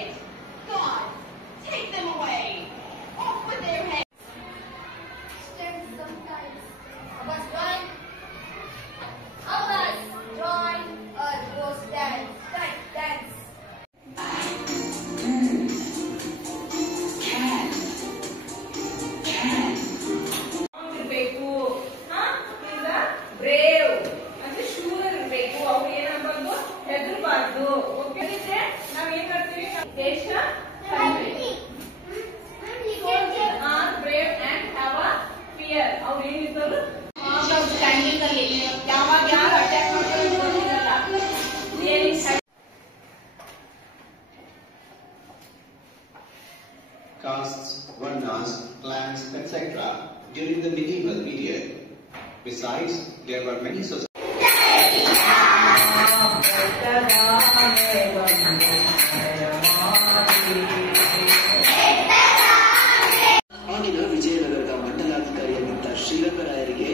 it. God, take them away. Off with their heads. Sometimes. Abbas join. Abbas join. Goes dance. Dance. Castes, varnas, clans, etc. during the medieval period. Besides, there were many societies. ಆಗಿನ ವಿಜಯನಗರದ ಮಂಡಲಾಧಿಕಾರಿಯಾಗಿದ್ದ ಶ್ರೀರಂಗರಾಯರಿಗೆ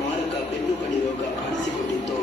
ಮಾರಕ ಬೆನ್ನು ಕಡಿ ರೋಗ ಕಾಣಿಸಿಕೊಂಡಿತ್ತು.